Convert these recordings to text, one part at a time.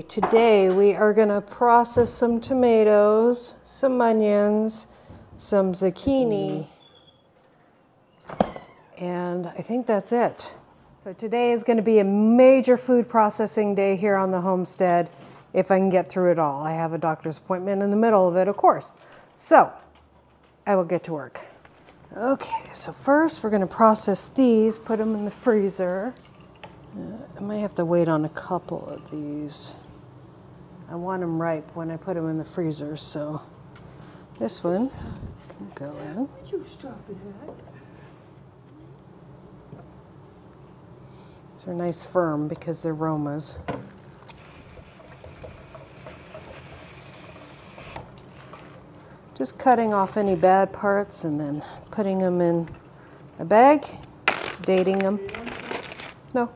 Okay, today we are going to process some tomatoes, some onions, some zucchini, and I think that's it. So today is going to be a major food processing day here on the homestead, if I can get through it all. I have a doctor's appointment in the middle of it, of course. So I will get to work. Okay, so first we're going to process these, put them in the freezer. I might have to wait on a couple of these. I want them ripe when I put them in the freezer, so this one can go in. They're nice firm because they're Romas. Just cutting off any bad parts and then putting them in a bag, dating them. No.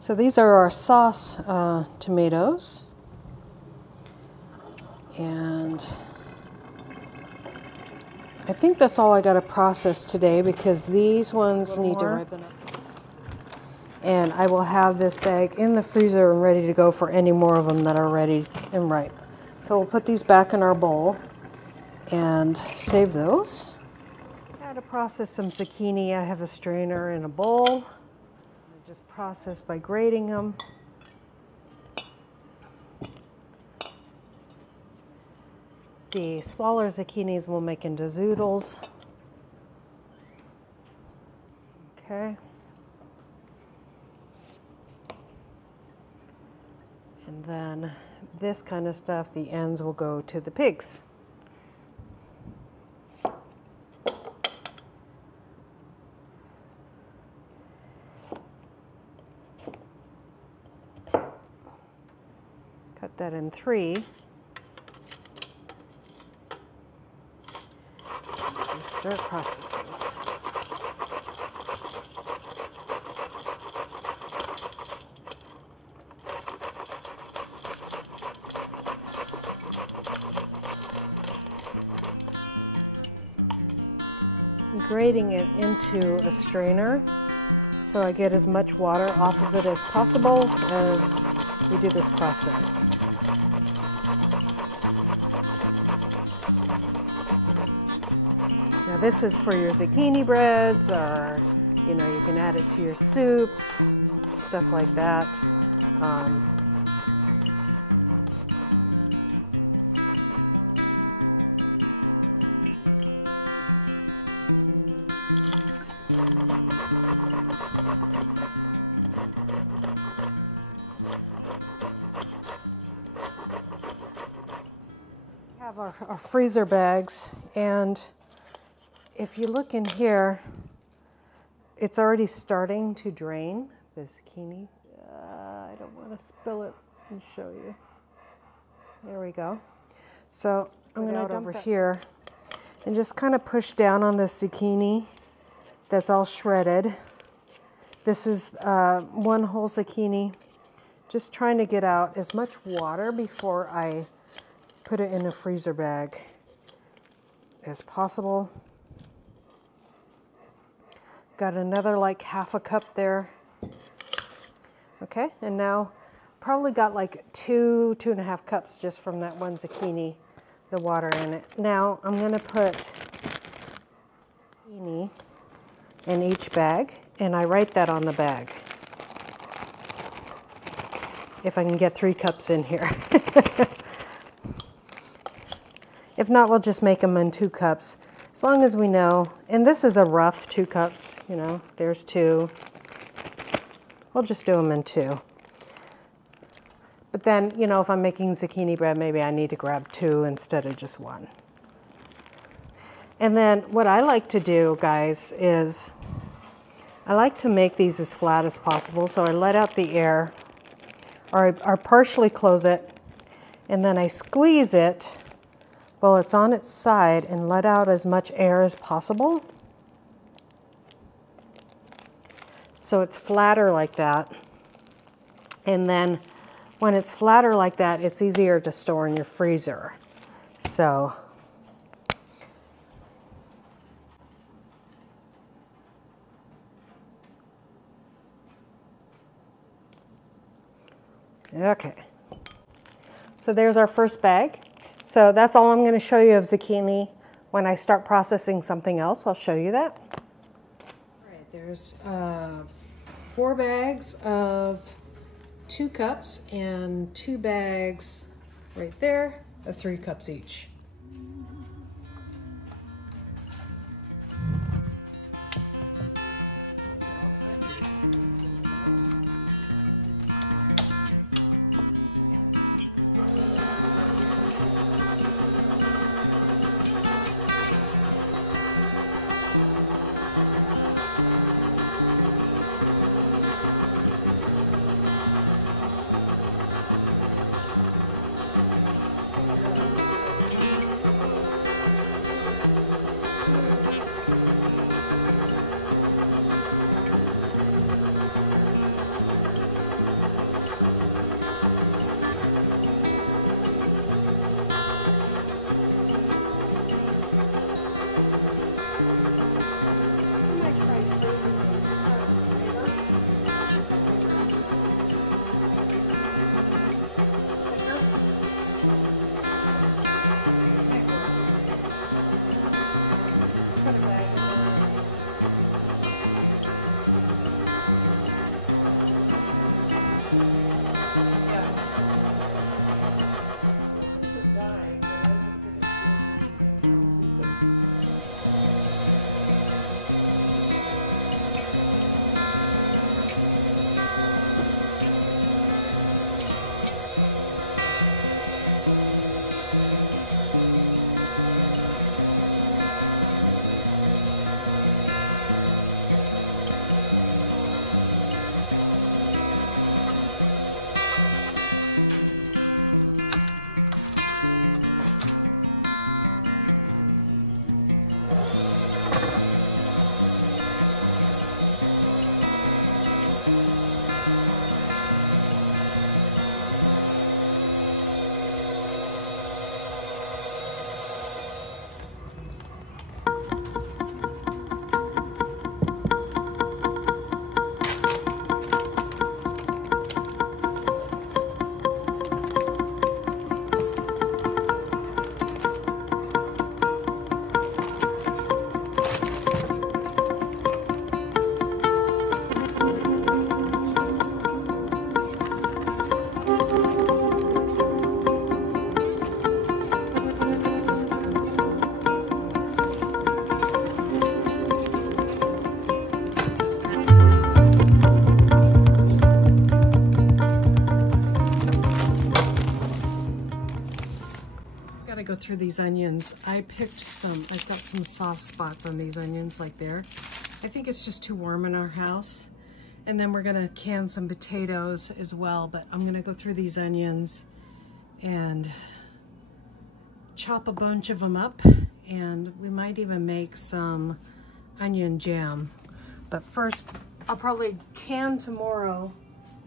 So these are our sauce tomatoes, and I think that's all I got to process today because these ones need to ripen up. And I will have this bag in the freezer and ready to go for any more of them that are ready and ripe. So we'll put these back in our bowl and save those. I got to process some zucchini. I have a strainer in a bowl. Just process by grating them. The smaller zucchinis we'll make into zoodles. Okay. And then this kind of stuff, the ends will go to the pigs. Cut that in 3. And start processing. Grating it into a strainer so I get as much water off of it as possible as we do this process. Now this is for your zucchini breads, or you know, you can add it to your soups, stuff like that. Have our freezer bags, and if you look in here, it's already starting to drain, the zucchini. I don't want to spill it and show you. There we go. So I'm going to go over here and just kind of push down on this zucchini that's all shredded. This is one whole zucchini. Just trying to get out as much water before I put it in a freezer bag as possible. Got another like half a cup there. Okay, and now probably got like 2.5 cups just from that one zucchini, the water in it. Now I'm gonna put zucchini in each bag, and I write that on the bag. If I can get 3 cups in here. If not, we'll just make them in 2 cups. As long as we know, and this is a rough 2 cups, you know, there's 2. We'll just do them in 2. But then, you know, if I'm making zucchini bread, maybe I need to grab 2 instead of just 1. And then what I like to do, guys, is I like to make these as flat as possible. So I let out the air, or partially close it, and then I squeeze it while it's on its side and let out as much air as possible. So it's flatter like that. And then when it's flatter like that, it's easier to store in your freezer. So okay. So there's our first bag. So that's all I'm going to show you of zucchini. When I start processing something else, I'll show you that. All right, there's 4 bags of 2 cups and 2 bags right there of 3 cups each. Go through these onions. I picked some, I've got some soft spots on these onions like there. I think it's just too warm in our house. And then we're gonna can some potatoes as well, but I'm gonna go through these onions and chop a bunch of them up, and we might even make some onion jam. But first, I'll probably can tomorrow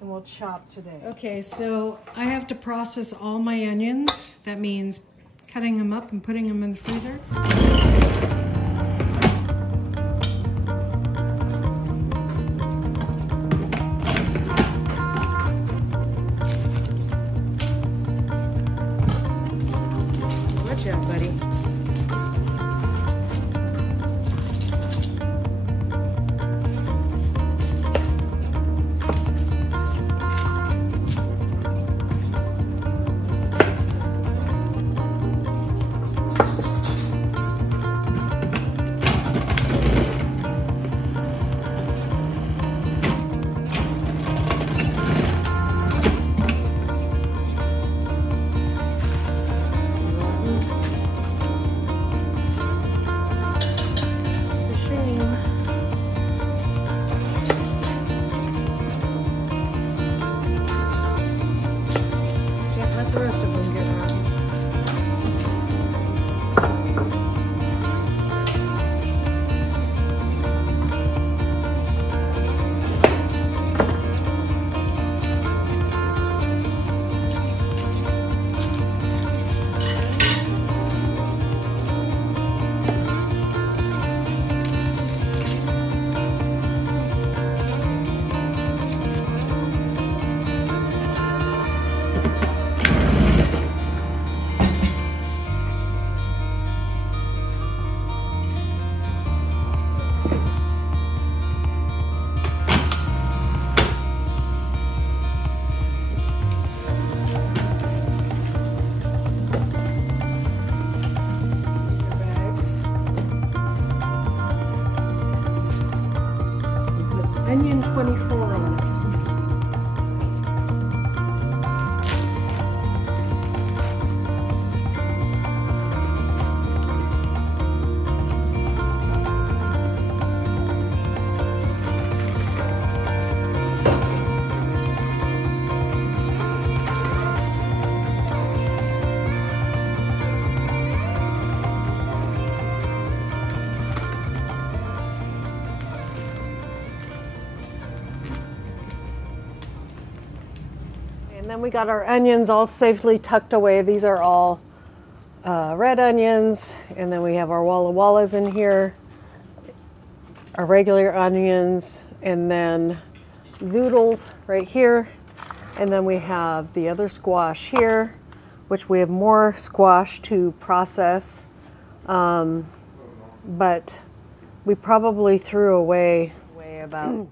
and we'll chop today. Okay, so I have to process all my onions. That means cutting them up and putting them in the freezer. Watch out, buddy. The rest of them get rotten. we got our onions all safely tucked away. These are all red onions, and then we have our Walla Wallas in here, our regular onions, and then zoodles right here, and then we have the other squash here, which we have more squash to process, but we probably threw away about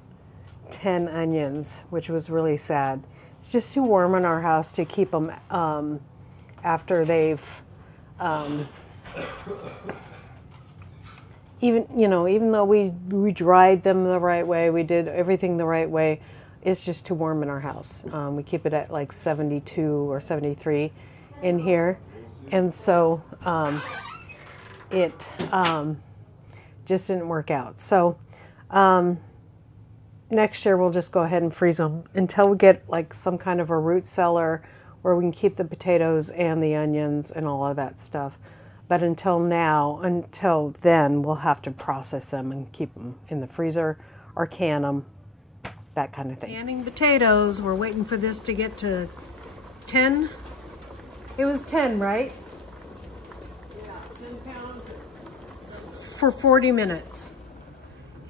10 onions, which was really sad. It's just too warm in our house to keep them after they've even though we dried them the right way, we did everything the right way, it's just too warm in our house. We keep it at like 72 or 73 in here, and so it just didn't work out. So next year we'll just go ahead and freeze them until we get like some kind of a root cellar where we can keep the potatoes and the onions and all of that stuff. But until then, we'll have to process them and keep them in the freezer or can them, that kind of thing. Canning potatoes, we're waiting for this to get to 10. It was 10, right? Yeah, 10 pounds. For 40 minutes.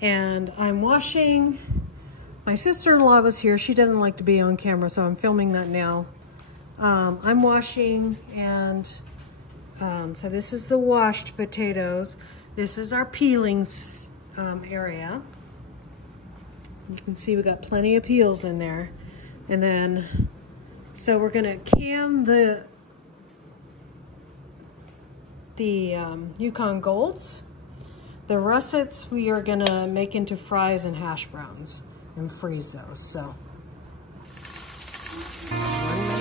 And I'm washing. My sister-in-law was here. She doesn't like to be on camera, so I'm filming that now. I'm washing, and so this is the washed potatoes. This is our peelings area. You can see we got plenty of peels in there. And then, so we're gonna can the Yukon Golds. The russets we are gonna make into fries and hash browns and freeze those, so. 1 minute.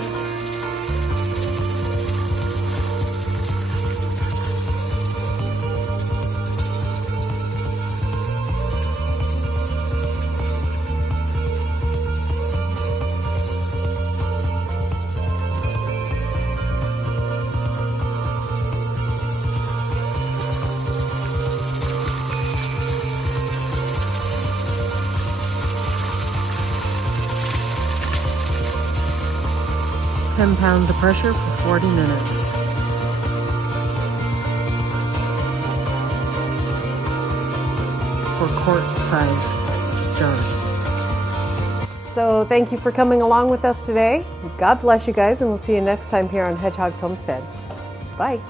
£10 of pressure for 40 minutes. For quart-sized jars. So thank you for coming along with us today. God bless you guys, and we'll see you next time here on Hedgehog's Homestead. Bye.